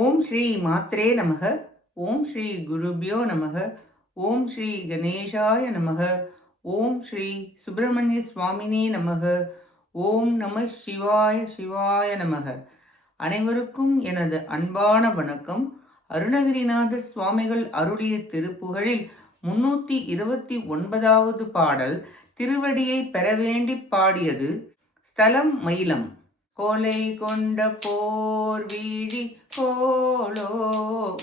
ஓம் ஸ்ரீ மாத்ரே நமக. ஓம் ஸ்ரீ குருபியோ நமக. ஓம் ஸ்ரீ கணேசாய நமக. ஓம் ஸ்ரீ சுப்பிரமணிய சுவாமினே நமக. ஓம் நம சிவாய சிவாய நமக. அனைவருக்கும் எனது அன்பான வணக்கம். அருணகிரிநாத சுவாமிகள் அருளிய திருப்புகழில் 329வது பாடல் திருவடியை பெற வேண்டி பாடியது. ஸ்தலம் மயிலம். கொலை கொண்ட போர் வீழி கோலோ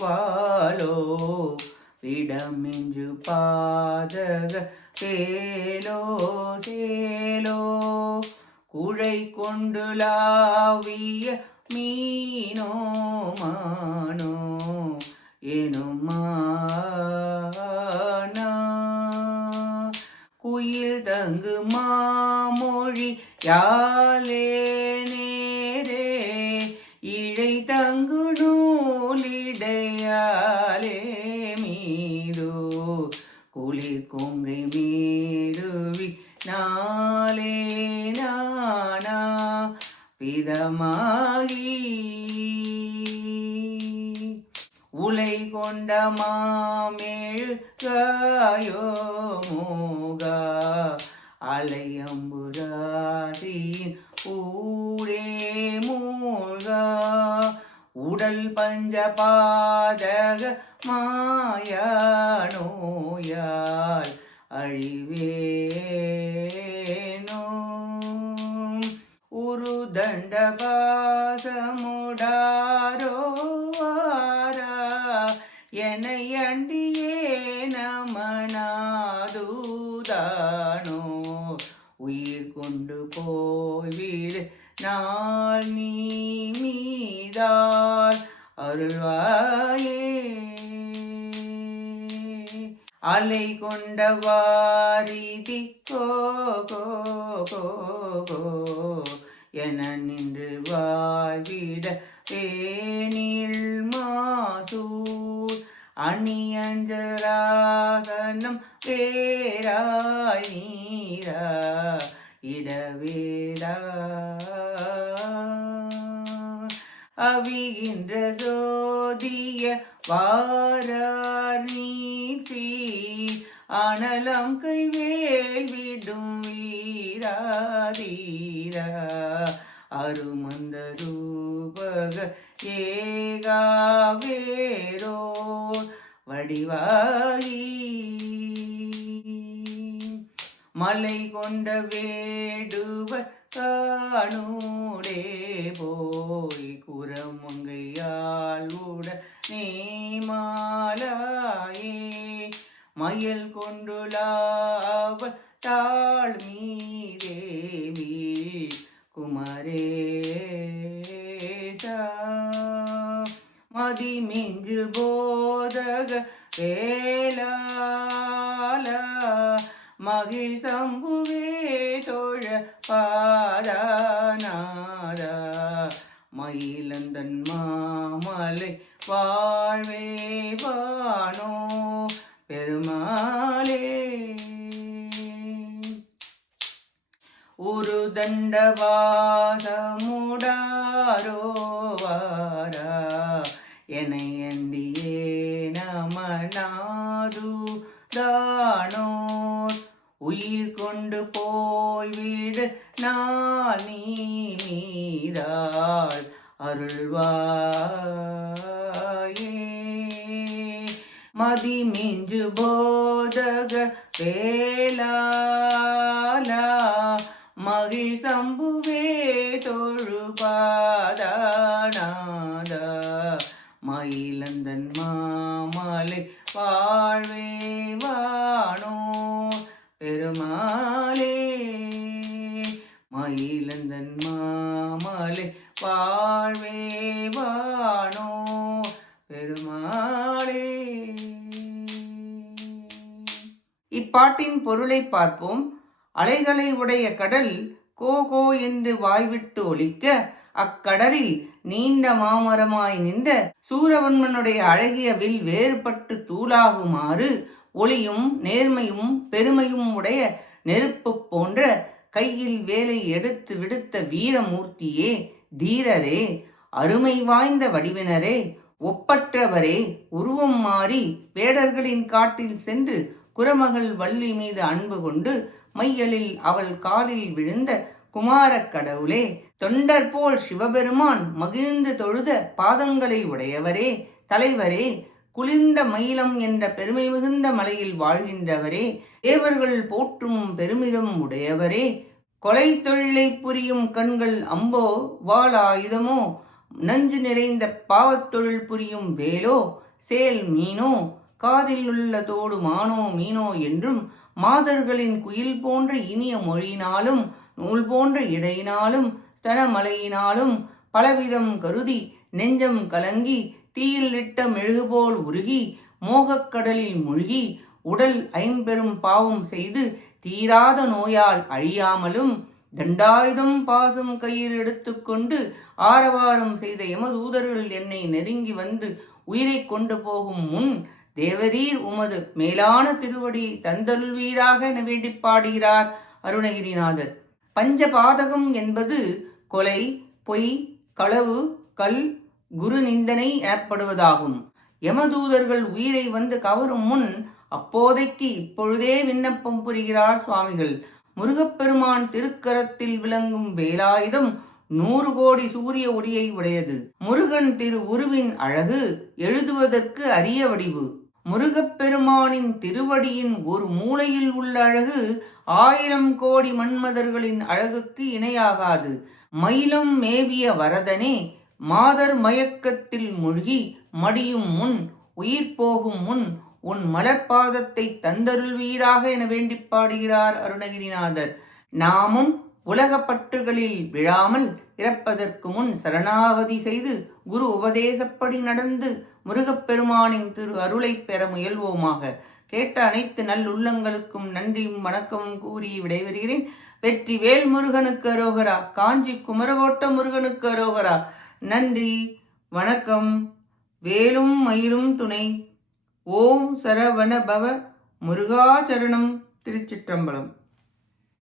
வாலோ விடமிஞ்சு பாதக சேலோ சேலோ குழை கொண்டு லாவிய மீனோ மானோ எனுமானா குயில் தங்கு மாமொழி யாலே நேரே இழை தங்கு நூலிடையாலே மீதோ குளிர் கொங்கை மீதுவி நாளே நானா பிதமாகி உலை கொண்ட மாமேழு காயோ மூகா அலையம்புராதியின் ஊரே மூழ்கா உடல் பஞ்ச பாதக மாயா நோயால் அழிவேனோ உரு தண்ட பாசமுடாரோ வாரா என்னை அண்டியே நமனாதுதானோ உயிர் கொண்டு போய்விடு நாள் நீ மீதால் அருள்வாயே அலை கொண்ட வாரிதி கோ கோ கோ கோ என நின்று வாழ்விட வேணில் மாசூர் அணியஞ்சராசனம் பேராய் நீரா இடவேடா அவிகின்ற சோதிய வாரார் நீச்சி அனலம் கைவேல் விடும் வீராதீரா அருமந்த ரூபக ஏகாவேரோ வடிவாகி மலை கொண்ட வேடுவ காணூடே போய் குரமங்கையால் உடனே மாலாயே மயில் கொண்டுலாவ தாழ் மீதேவி குமரேசா மதிமிஞ்சு போதக வேலாலா மகிழ் சம்புவே தோழ பாதாநாதா மயிலந்தன் மாமலை வாழ்வே வானோ பெருமாளே ஒரு தண்டவாசமுடாரோ வாரா என்னை அண்டியே நமனாது தானோ உயிர் கொண்டு போய்விடு நான் நீ மீதாள் அருள்வாயே மதிமிஞ்சு போதக வேலாலா மகிழ் சம்புவே தொழுபாதானாதா மயிலந்தன் மாமலை வாழ்வே வானோ பெருமாளே மயிலந்தன் மாமலை வாழ்வே வானோ பெருமாளே. இப்பாட்டின் பொருளை பார்ப்போம். அலைகளை உடைய கடல் கோ கோ என்று வாய்விட்டு ஒலிக்க அக்கடலில் நீண்ட மாமரமாய் நின்ற சூரவன்மனுடைய அழகிய வில் வேறுபட்டு தூளாகுமாறு ஒளியும் நேர்மையும் பெருமையும் உடைய நெருப்பு போன்ற கையில் வேலை எடுத்து விடுத்த வீரமூர்த்தியே, தீரரே, அருமை வாய்ந்த வடிவினரே, ஒப்பற்றவரே, உருவம் மாறி வேடர்களின் காட்டில் சென்று குரமகள் வள்ளி மீது அன்பு கொண்டு மையலில் அவள் காலில் விழுந்த குமாரக் கடவுளே, தொண்டர் போல் சிவபெருமான் மகிழ்ந்து தொழுத பாதங்களை உடையவரே, தலைவரே, குளிர்ந்த மயிலம் என்ற பெருமை மிகுந்த மலையில் வாழ்கின்றவரே, தேவர்கள் போற்றும் பெருமிதம் உடையவரே, கொலை தொழிலை புரியும் கண்கள் அம்போ வாள் ஆயுதமோ, நஞ்சு நிறைந்த பாவத்தொழில் புரியும் வேலோ, சேல் மீனோ, காதில் உள்ள தோடு மானோ மீனோ என்றும் மாதர்களின் குயில் போன்ற இனிய மொழியினாலும் நூல் போன்ற இடையினாலும் ஸ்தனமலையினாலும் பலவிதம் கருதி நெஞ்சம் கலங்கி தீயில் இட்ட மெழுகுபோல் உருகி மோகக்கடலில் மூழ்கி உடல் ஐம்பெரும் பாவம் செய்து தீராத நோயால் அழியாமலும் தண்டாயுதம் பாசம் கையில் எடுத்துக்கொண்டு ஆரவாரம் செய்த யமதூதர்கள் என்னை நெருங்கி வந்து உயிரை கொண்டு போகும் முன் தேவரீர் உமது மேலான திருவடி தந்தருள்வீராக என வேண்டி பாடுகிறார் அருணகிரிநாதர். பஞ்சபாதகம் என்பது கொலை, பொய், களவு, கல், குரு நிந்தனை எனப்படுவதாகும். யமதூதர்கள் உயிரை வந்து கவரும் முன் அப்போதைக்கு இப்பொழுதே விண்ணப்பம் புரிகிறார் சுவாமிகள். முருகப்பெருமான் திருக்கரத்தில் விளங்கும் வேலாயுதம் 100 கோடி சூரிய ஒளியை உடையது. முருகன் திரு உருவின் அழகு எழுதுவதற்கு அரிய வடிவு. முருகப்பெருமானின் திருவடியின் ஒரு மூலையில் உள்ள அழகு 1000 கோடி மன்மதர்களின் அழகுக்கு இணையாகாது. மயிலும் மேவிய வரதனே, மாதர் மயக்கத்தில் மூழ்கி மடியும் முன், உயிர் போகும் முன் உன் மலர்பாதத்தை தந்தருள்வீராக என வேண்டி பாடுகிறார் அருணகிரிநாதர். நாமும் உலக பற்றுகளில் விழாமல் இறப்பதற்கு முன் சரணாகதி செய்து குரு உபதேசப்படி நடந்து முருகப்பெருமானின் திரு அருளை பெற முயல்வோமாக. கேட்ட அனைத்து நல்லுள்ளங்களுக்கும் நன்றியும் வணக்கமும் கூறி விடைபெறுகிறேன். வெற்றி வேல் முருகனுக்கு அரோகரா. காஞ்சி குமரகோட்ட முருகனுக்கு அரோகரா. நன்றி, வணக்கம். வேலும் மயிலும் துணை. ஓம் சரவண பவ. முருகாச்சரணம். திருச்சிற்றம்பலம்.